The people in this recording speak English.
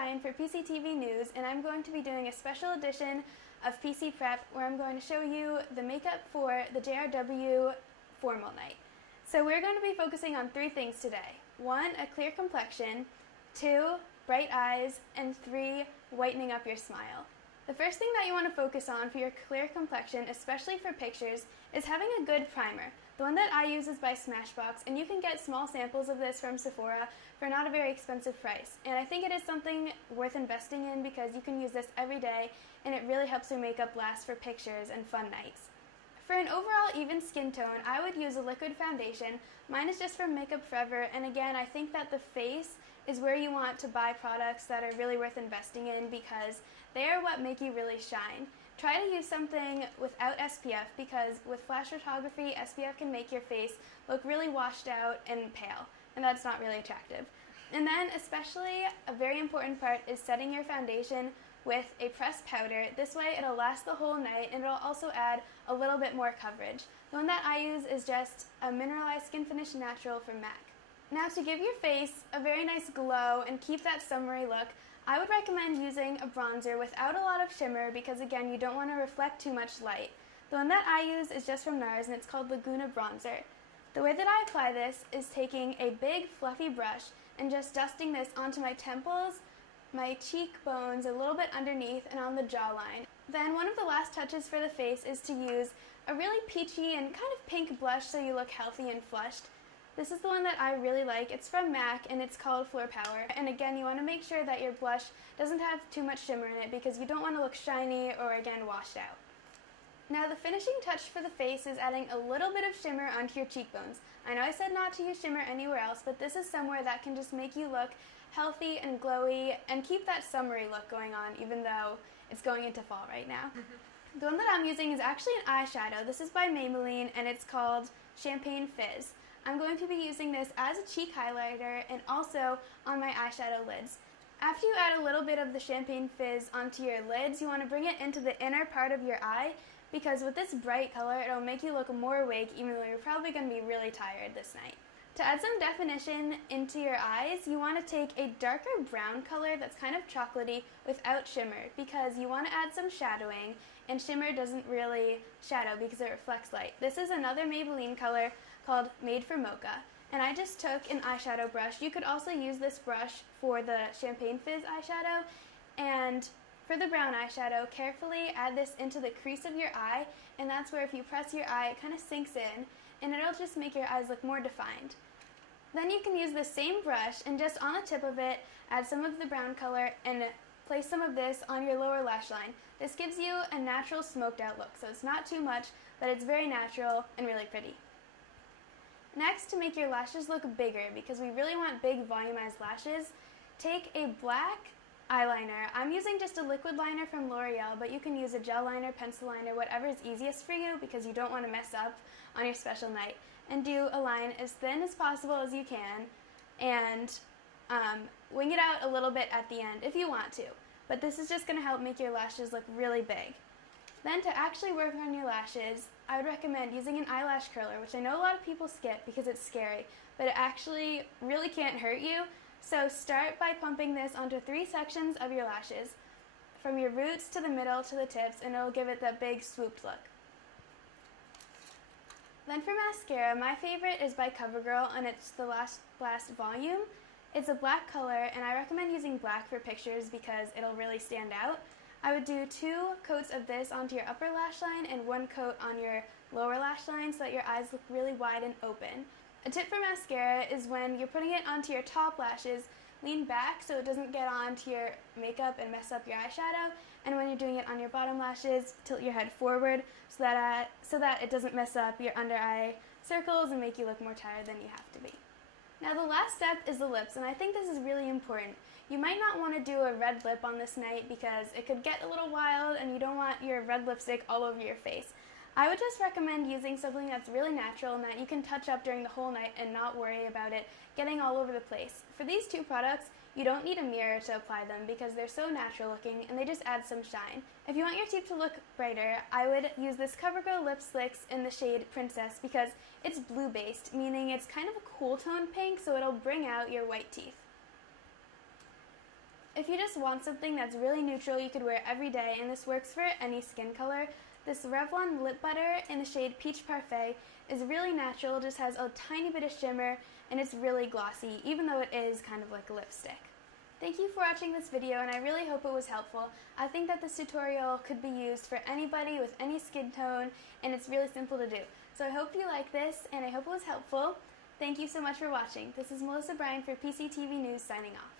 Ryan for PCTV News, and I'm going to be doing a special edition of PC Prep where I'm going to show you the makeup for the JRW formal night. So we're going to be focusing on 3 things today. 1, a clear complexion, 2, bright eyes, and 3, whitening up your smile. The first thing that you want to focus on for your clear complexion, especially for pictures, is having a good primer. The one that I use is by Smashbox, and you can get small samples of this from Sephora for not a very expensive price. And I think it is something worth investing in because you can use this every day, and it really helps your makeup last for pictures and fun nights. For an overall even skin tone, I would use a liquid foundation. Mine is just from Makeup Forever, and again, I think that the face is where you want to buy products that are really worth investing in because they are what make you really shine. Try to use something without SPF because with flash photography, SPF can make your face look really washed out and pale, and that's not really attractive. And then especially a very important part is setting your foundation with a pressed powder. This way it'll last the whole night and it'll also add a little bit more coverage. The one that I use is just a Mineralized Skin Finish Natural from MAC. Now to give your face a very nice glow and keep that summery look, I would recommend using a bronzer without a lot of shimmer because again, you don't want to reflect too much light. The one that I use is just from NARS and it's called Laguna Bronzer. The way that I apply this is taking a big fluffy brush and just dusting this onto my temples, my cheekbones, a little bit underneath, and on the jawline. Then one of the last touches for the face is to use a really peachy and kind of pink blush so you look healthy and flushed. This is the one that I really like. It's from MAC and it's called Floor Power. And again, you want to make sure that your blush doesn't have too much shimmer in it because you don't want to look shiny or again washed out. Now the finishing touch for the face is adding a little bit of shimmer onto your cheekbones. I know I said not to use shimmer anywhere else, but this is somewhere that can just make you look healthy and glowy and keep that summery look going on even though it's going into fall right now. The one that I'm using is actually an eyeshadow. This is by Maybelline and it's called Champagne Fizz. I'm going to be using this as a cheek highlighter and also on my eyeshadow lids. After you add a little bit of the Champagne Fizz onto your lids, you want to bring it into the inner part of your eye because with this bright color, it'll make you look more awake even though you're probably going to be really tired this night. To add some definition into your eyes, you want to take a darker brown color that's kind of chocolatey without shimmer because you want to add some shadowing and shimmer doesn't really shadow because it reflects light. This is another Maybelline color called Made for Mocha, and I just took an eyeshadow brush. You could also use this brush for the Champagne Fizz eyeshadow, and for the brown eyeshadow, carefully add this into the crease of your eye, and that's where if you press your eye, it kind of sinks in, and it'll just make your eyes look more defined. Then you can use the same brush and just on the tip of it, add some of the brown color and place some of this on your lower lash line. This gives you a natural smoked out look, so it's not too much, but it's very natural and really pretty. Next, to make your lashes look bigger, because we really want big volumized lashes, take a black eyeliner. I'm using just a liquid liner from L'Oreal, but you can use a gel liner, pencil liner, whatever is easiest for you because you don't want to mess up on your special night. And do a line as thin as possible as you can and wing it out a little bit at the end if you want to. But this is just going to help make your lashes look really big. Then to actually work on your lashes, I would recommend using an eyelash curler, which I know a lot of people skip because it's scary, but it actually really can't hurt you. So start by pumping this onto 3 sections of your lashes, from your roots to the middle to the tips, and it'll give it that big swooped look. Then for mascara, my favorite is by CoverGirl, and it's the Lash Blast Volume. It's a black color, and I recommend using black for pictures because it'll really stand out. I would do 2 coats of this onto your upper lash line and 1 coat on your lower lash line so that your eyes look really wide and open. A tip for mascara is when you're putting it onto your top lashes, lean back so it doesn't get onto your makeup and mess up your eyeshadow, and when you're doing it on your bottom lashes, tilt your head forward so that it doesn't mess up your under eye circles and make you look more tired than you have to be. Now the last step is the lips, and I think this is really important. You might not want to do a red lip on this night because it could get a little wild and you don't want your red lipstick all over your face. I would just recommend using something that's really natural and that you can touch up during the whole night and not worry about it getting all over the place. For these 2 products, you don't need a mirror to apply them because they're so natural looking and they just add some shine. If you want your teeth to look brighter, I would use this CoverGirl Lip Slicks in the shade Princess because it's blue based, meaning it's kind of a cool tone pink, so it'll bring out your white teeth. If you just want something that's really neutral you could wear every day, and this works for any skin color, this Revlon lip butter in the shade Peach Parfait is really natural, just has a tiny bit of shimmer, and it's really glossy, even though it is kind of like a lipstick. Thank you for watching this video, and I really hope it was helpful. I think that this tutorial could be used for anybody with any skin tone, and it's really simple to do. So I hope you like this, and I hope it was helpful. Thank you so much for watching. This is Melissa Bryan for PCTV News signing off.